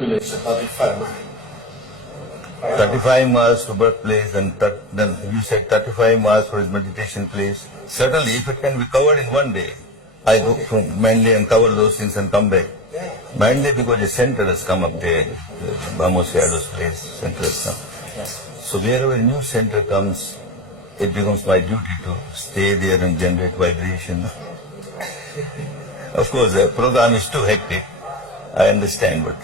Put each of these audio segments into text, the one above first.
It's 35 miles. 35 miles to birthplace, and then you said 35 miles for his meditation place. Certainly, if it can be covered in one day, I go from Manly and cover those things and come back. Manly because the center has come up there, Bamos Yadow's place, center has come. So wherever a new center comes, it becomes my duty to stay there and generate vibration. Of course, the program is too hectic. I understand, but...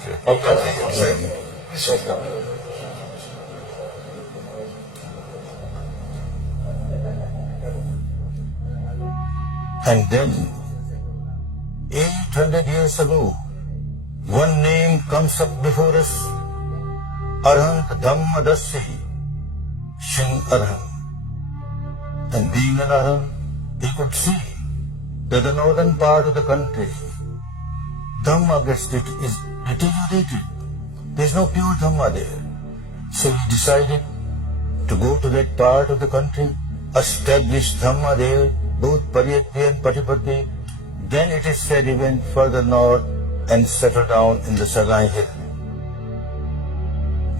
And then, 800 years ago, one name comes up before us, Arhant Dhammadassi, Shin Arhant. And being an Arhant, he could see that the northern part of the country, Dhamma gets is deteriorated. There's no pure Dhamma there. So he decided to go to that part of the country, establish Dhamma there, both Pariyatti and Patipatti. Then it is said he went further north and settled down in the Sagai Hill.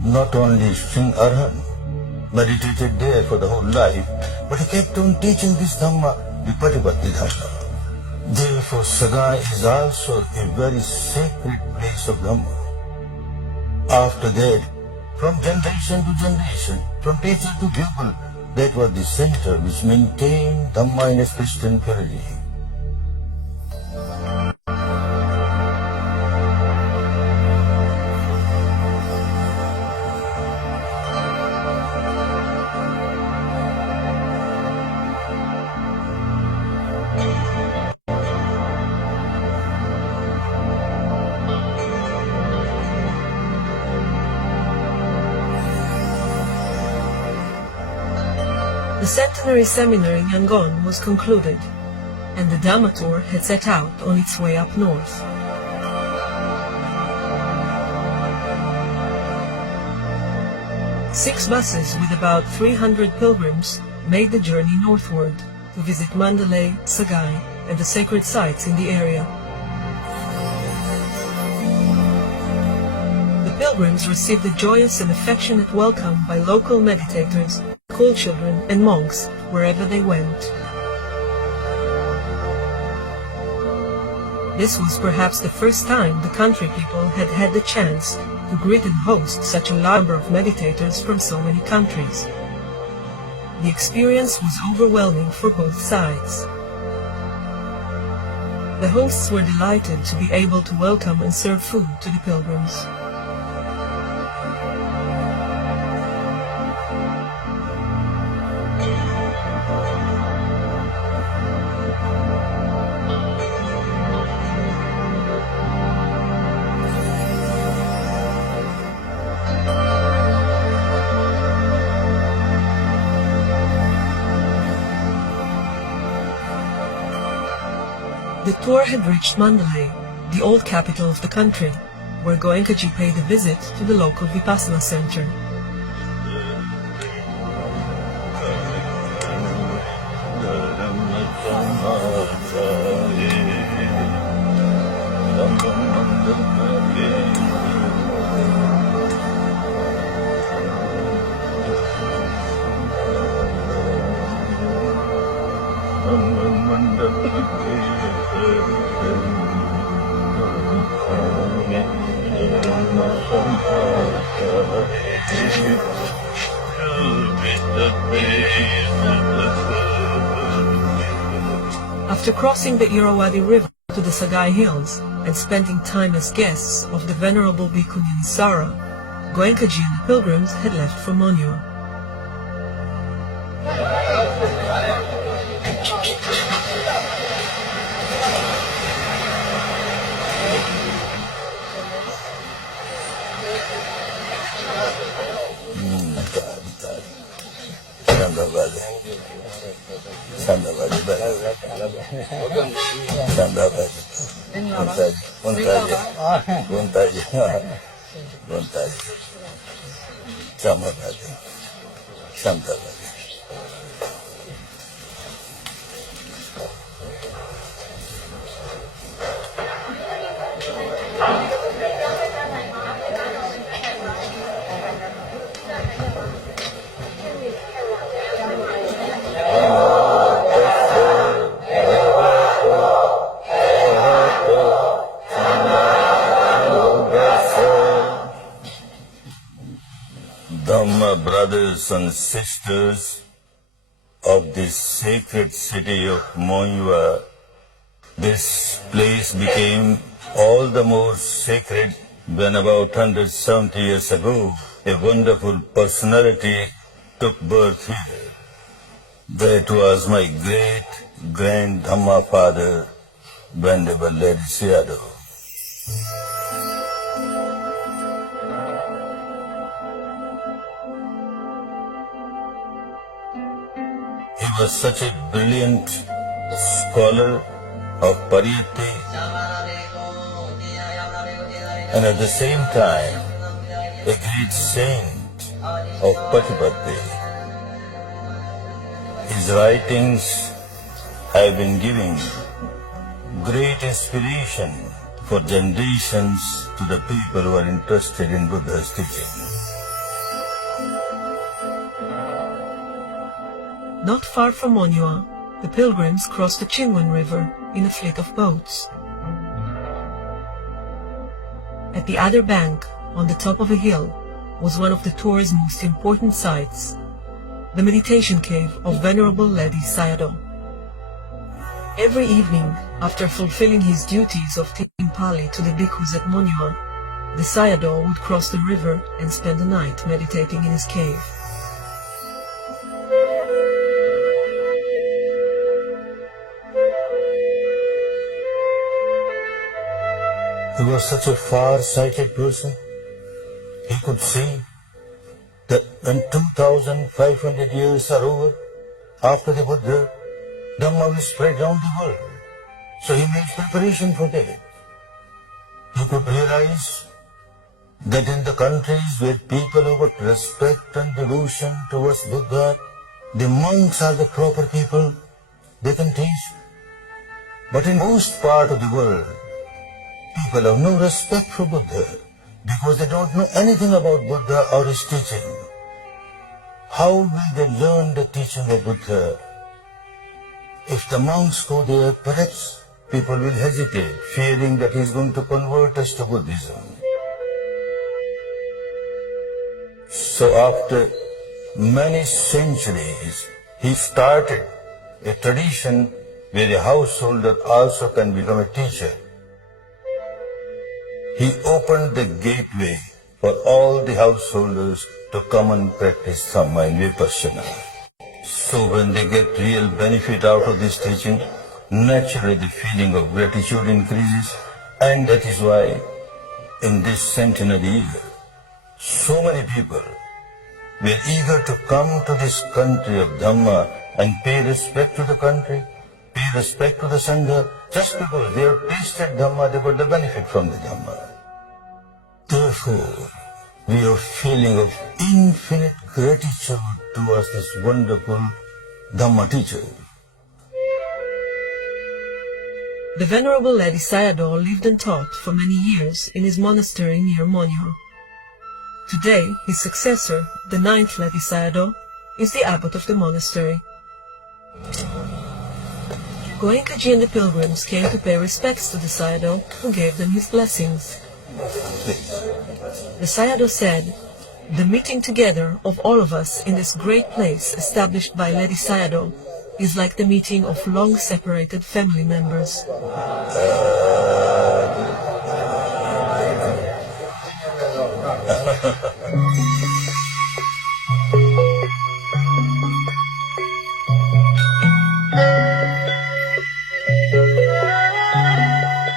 Not only Shin Arhan meditated there for the whole life, but he kept on teaching this Dhamma, the Patipatti Dhamma. Therefore, Sagai is also a very sacred place of Dhamma. After that, from generation to generation, from teacher to pupil, that was the center which maintained Dhamma in its Christian purity. The centenary seminar in Yangon was concluded, and the Dhamma tour had set out on its way up north. Six buses with about 300 pilgrims made the journey northward to visit Mandalay, Sagai, and the sacred sites in the area. The pilgrims received a joyous and affectionate welcome by local meditators, school children and monks wherever they went. This was perhaps the first time the country people had had the chance to greet and host such a large number of meditators from so many countries. The experience was overwhelming for both sides. The hosts were delighted to be able to welcome and serve food to the pilgrims. The tour had reached Mandalay, the old capital of the country, where Goenkaji paid a visit to the local Vipassana center. After crossing the Irrawaddy River to the Sagai Hills and spending time as guests of the Venerable Bhikkhu Ninisara, Goenkaji and the pilgrims had left for Monyo. Dhamma brothers and sisters of this sacred city of Moyua, this place became all the more sacred when about 170 years ago a wonderful personality took birth here. That was my great-grand Dhamma father, Venerable Ledi Sayadaw. He was such a brilliant scholar of Pariyatti and at the same time a great saint of Patipatti. His writings have been giving great inspiration for generations to the people who are interested in Buddha's teaching. Not far from Monywa, the pilgrims crossed the Chingwan River in a fleet of boats. At the other bank, on the top of a hill, was one of the tour's most important sites, the meditation cave of Venerable Ledi Sayadaw. Every evening, after fulfilling his duties of teaching Pali to the bhikkhus at Monywa, the Sayadaw would cross the river and spend the night meditating in his cave. He was such a far-sighted person. He could see that when 2,500 years are over, after the Buddha, Dhamma will spread around the world. So he made preparation for that. He could realize that in the countries where people have got respect and devotion towards Buddha, the monks are the proper people. They can teach. But in most part of the world, people have no respect for Buddha because they don't know anything about Buddha or his teaching. How will they learn the teaching of Buddha? If the monks go there, perhaps people will hesitate, fearing that he is going to convert us to Buddhism. So after many centuries, he started a tradition where a householder also can become a teacher. He opened the gateway for all the householders to come and practice Dhamma and Vipassana. So when they get real benefit out of this teaching, naturally the feeling of gratitude increases, and that is why in this centenary year, so many people were eager to come to this country of Dhamma and pay respect to the country, pay respect to the Sangha, just because they have tasted Dhamma, they got the benefit from the Dhamma. Therefore, we have a feeling of infinite gratitude towards this wonderful Dhamma teacher. The Venerable Ledi Sayadaw lived and taught for many years in his monastery near Monywa. Today, his successor, the 9th Ledi Sayadaw, is the abbot of the monastery. Goenkaji and the pilgrims came to pay respects to the Sayadaw, who gave them his blessings. The Sayadaw said, "The meeting together of all of us in this great place established by Ledi Sayadaw is like the meeting of long-separated family members."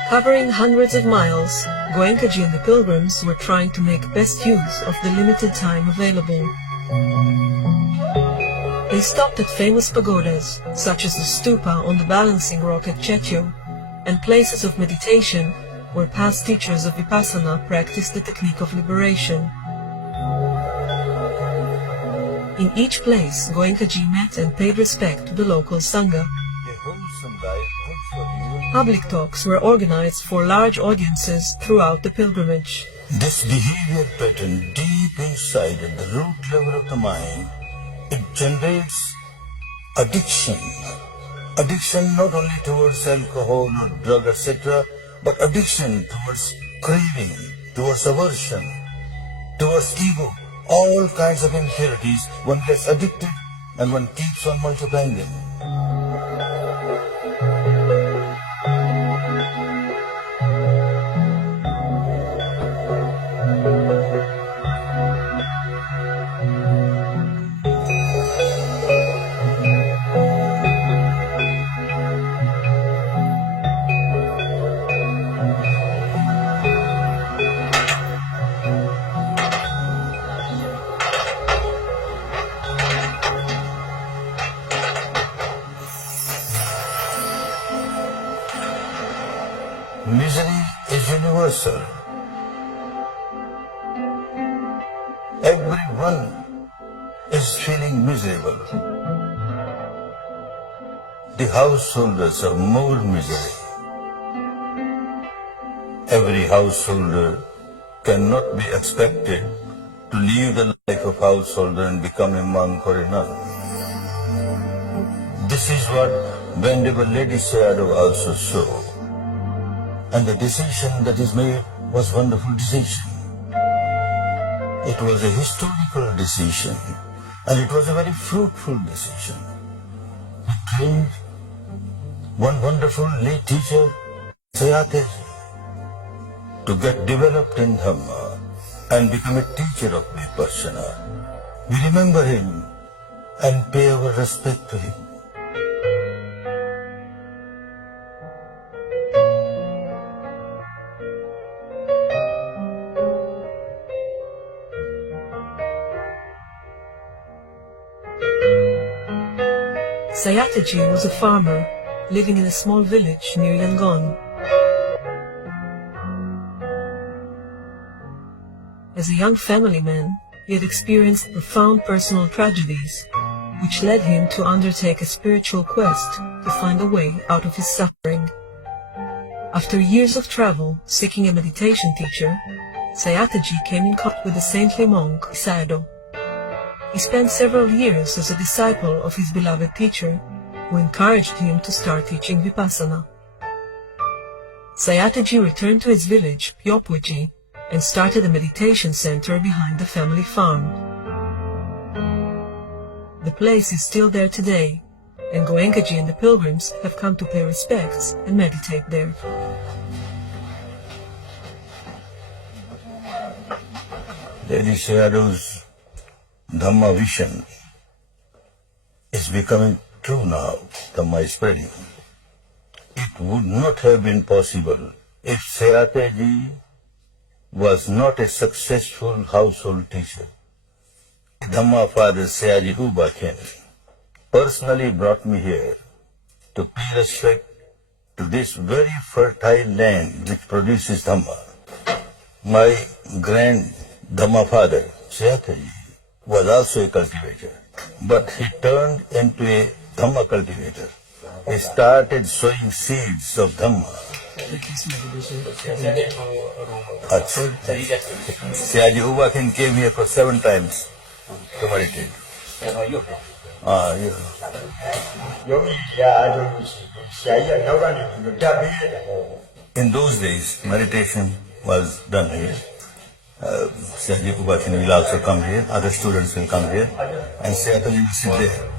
Covering hundreds of miles, Goenkaji and the pilgrims were trying to make best use of the limited time available. They stopped at famous pagodas, such as the stupa on the balancing rock at Chetyo, and places of meditation where past teachers of Vipassana practiced the technique of liberation. In each place, Goenkaji met and paid respect to the local Sangha. Public talks were organized for large audiences throughout the pilgrimage. This behavior pattern deep inside at the root level of the mind, it generates addiction. Addiction not only towards alcohol or drug, etc., but addiction towards craving, towards aversion, towards ego. all kinds of impurities. One gets addicted and one keeps on multiplying them. Misery is universal. Everyone is feeling miserable. The householders have more misery. Every householder cannot be expected to live the life of householder and become a monk or a nun. This is what Venerable Lady Sayadaw also saw. And the decision that is made was wonderful decision. It was a historical decision, and it was a very fruitful decision. He trained one wonderful lay teacher, Sayataji, to get developed in Dhamma and become a teacher of Vipassana. We remember him and pay our respect to him. Sayataji was a farmer living in a small village near Yangon. As a young family man, he had experienced profound personal tragedies, which led him to undertake a spiritual quest to find a way out of his suffering. After years of travel seeking a meditation teacher, Sayataji came in contact with the saintly monk Sayadaw. He spent several years as a disciple of his beloved teacher, who encouraged him to start teaching Vipassana. Sayataji returned to his village, Pyopweji, and started a meditation center behind the family farm. The place is still there today, and Goenkaji and the pilgrims have come to pay respects and meditate there. Lady Sayadaw's Dhamma vision is becoming true now. Dhamma is spreading. It would not have been possible if Sayataji was not a successful household teacher. Dhamma father Sayaji U Ba Khin personally brought me here to pay respect to this very fertile land which produces Dhamma. My grand Dhamma father, Sayataji, was also a cultivator, but he turned into a Dhamma cultivator. He started sowing seeds of Dhamma. Sayaji U Ba Khin came here for 7 times to meditate. In those days, meditation was done here. Sayaji U Ba Khin will also come here, other students will come here, and Sayataji will sit there.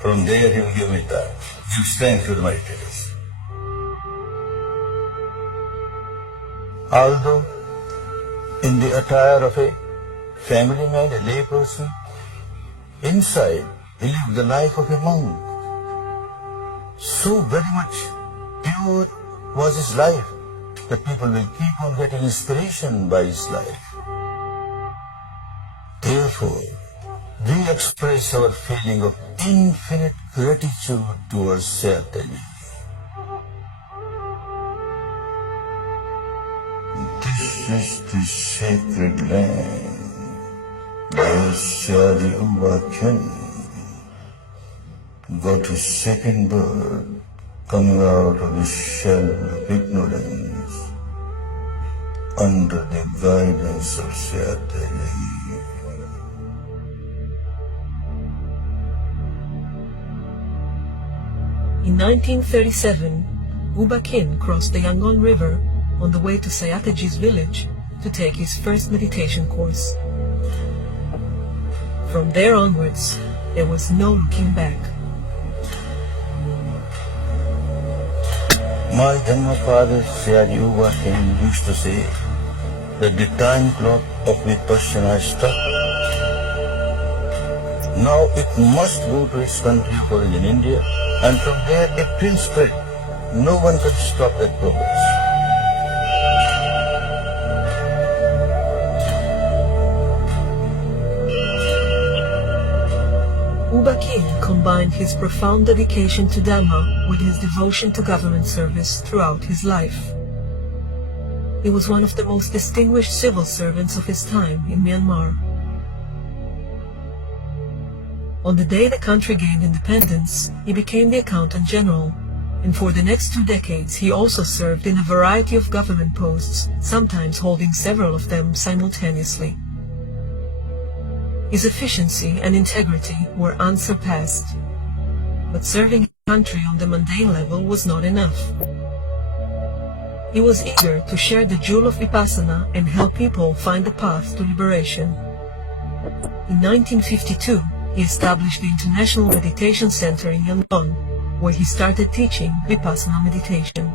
From there he will give me give strength to the meditators. Although in the attire of a family man, a lay person, inside he lived the life of a monk. So very much pure was his life that people will keep on getting inspiration by his life. Therefore, we express our feeling of infinite gratitude towards Sayataji. This is the sacred land where Sayaji U Ba Khin got his second birth coming out of his shell of ignorance under the guidance of Sayataji. In 1937, U Ba Khin crossed the Yangon River on the way to Sayataji's village to take his first meditation course. From there onwards, there was no looking back. My Dhamma father Sayajivva Singh used to say that the time clock of Vipassana is struck. Now it must go to its country of origin, India, and from there it will spread. No one can stop that progress. Uba Khin combined his profound dedication to Dhamma with his devotion to government service throughout his life. He was one of the most distinguished civil servants of his time in Myanmar. On the day the country gained independence, he became the Accountant General, and for the next 2 decades he also served in a variety of government posts, sometimes holding several of them simultaneously. His efficiency and integrity were unsurpassed, but serving his country on the mundane level was not enough. He was eager to share the jewel of Vipassana and help people find the path to liberation. In 1952, he established the International Meditation Center in Yangon, where he started teaching Vipassana meditation.